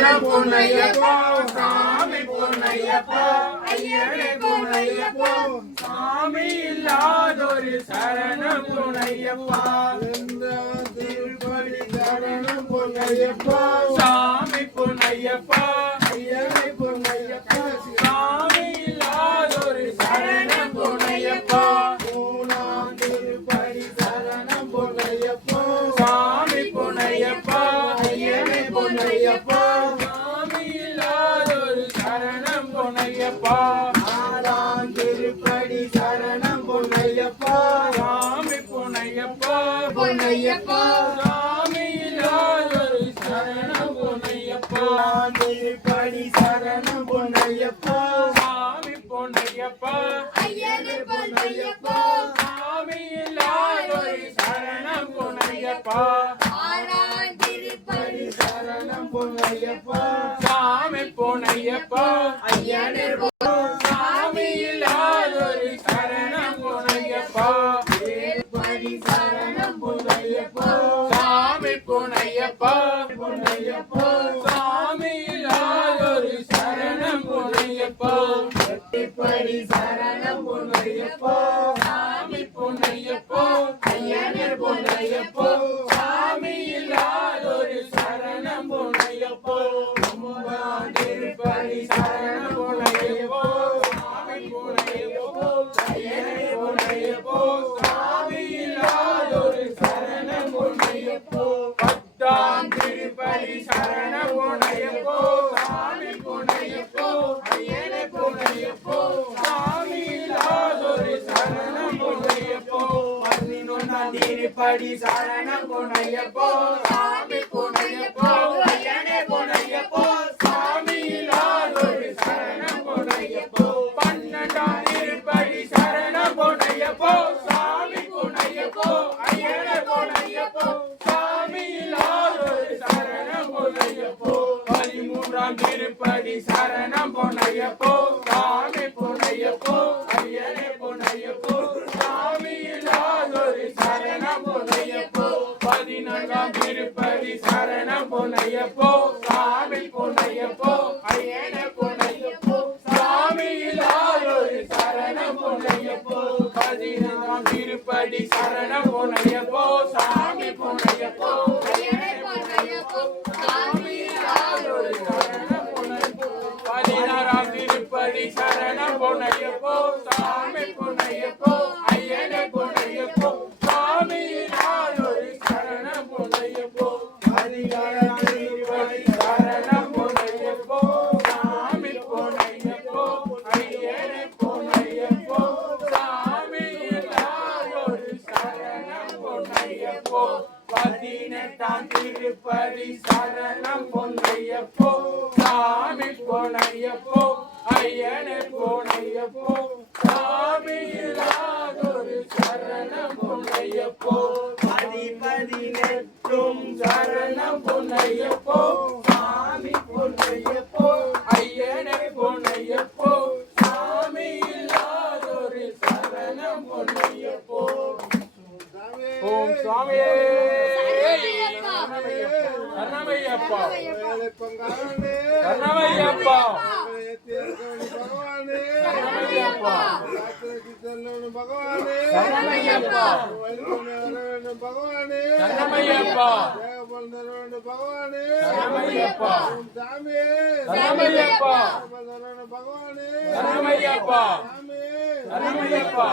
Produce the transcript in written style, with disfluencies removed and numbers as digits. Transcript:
பொன்னையப்போ சாமி பொன்னையப்போ ஐயனே பொன்னையப்போ சாமி இல்லாதொரு சரணம் பொன்னையப்பா திருப்படி சரணம் பொன்னையப்பா சாமி பொன்னையப்பா ஐயனே பொன்னையப்பா சாமி இல்லாதொரு சரணம் பொன்னையப்பா மூணாம் திருப்படி சரணம் பொன்னையப்பா சாமி பொன்னையப்பா ஐயனே பொன்னையப்பா சாமி இல்லாதொரு சரணம் பொன்னையப்பா ஆறாம் திருப்படி சரணம் பொன்னையப்பா சாமி பொன்னையப்பா பொன்னையப்பா சாமி இல்லாதொரு சரணம் பொன்னையப்பா திருப்படி சரணம் பொன்னையப்பா சாமி பொன்னையப்பா ஐயனே பொன்னையப்பா சாமி இல்லாதொரு சரணம் பொன்னையப்பா ஆறாம் திருப்படி சரணம் பொன்னையப்பா சாமி பொன்னையப்பா ஐயனே சாமி இல்லாதொரு சரணம் பொன்னையப்பா திருப்படி சரணம் பொன்னையப்பா சாமி பொன்னையப்பா பொன்னையப்பா சாமி இல்லாதொரு சரணம் பொன்னையப்பா திருப்படி சரணம் பொன்னையப்பா சாமி பொன்னையப்பா ஐயனே பொன்னையப்பா சாமி இல்லாதொரு சரணம் பொன்னையப்பா திருப்படி சரணம் பொன்னையப்பா சாமி பொன்னையப்பா ஐயனே பொன்னையப்பா சாமி இல்லாதொரு சரணம் பொன்னையப்பா பத்தாம் திருப்படி சரணம் பொன்னையப்பா சாமி பொன்னையப்பா ஐயனே பொன்னையப்பா சாமி இல்லாதொரு சரணம் பொன்னையப்பா பதினொன்றாம் திருப்படி சரணம் பொன்னையப்பா சாமி பொன்னையப்பா ஐயனே பொன்னையப்பா சாமி இல்லாதொரு சரணம் பொன்னையப்பா பன்னெண்டாம் திருப்படி சரணம் பொன்னையப்பா சாமி பொன்னையப்பா ஐயனே பொன்னையப்பா சாமி இல்லாதொரு சரணம் பொன்னையப்பா பதிமூன்றாம் திருப்படி சரணம் பொன்னையப்பா சாமி பொன்னையப்பா ஐயனே பொன்னையப்பா சாமி இல்லாதொரு சரணம் பொன்னையப்பா பதினான்காம் திருப்படி சரணம் பொன்னையப்பா சாமி பொன்னையப்பா ஐயனே பொன்னையப்பா சாமி இல்லாதொரு சரணம் பொன்னையப்பா பதினைந்தாம் திருப்படி சரணம் பொன்னையப்பா சாமி பொன்னையப்பா ஐயனே பொன்னையப்பா சாமி இல்லாதொரு சரணம் பொன்னையப்பா பதினாறாம் திருப்படி சரணம் பொன்னையப்பா சாமி பொன்னையப்பா ஐயனே பொன்னையப்பா சாமி இல்லாதொரு சரணம் பொன்னையப்பா பதினாறாம் திருப்படி சரணம் பொன்னையப்பா சாமி பொன்னையப்பா ஐயனே பொன்னையப்பா சாமி இல்லாதொரு சரணம் பொன்னையப்பா பதினெட்டாம் திருப்படி சரணம் பொன்னையப்பா சாமி பொன்னையப்பா ஐயனே பொன்னையப்பா சாமி இல்லாதொரு சரணம் பொன்னையப்பா பதினெட்டும் சரணம் பொன்னையப்பா சாமி பொன்னையப்பா ஐயனே பொன்னையப்பா சாமி இல்லாதொரு சரணம் பொன்னையப்பா ஓம் சுவாமியே சரணமையப்பா சரணமையப்பா சரணமையப்பா சரணமையப்பா சரணமையப்பா சரணமையப்பா சரணமையப்பா சரணமையப்பா சரணமையப்பா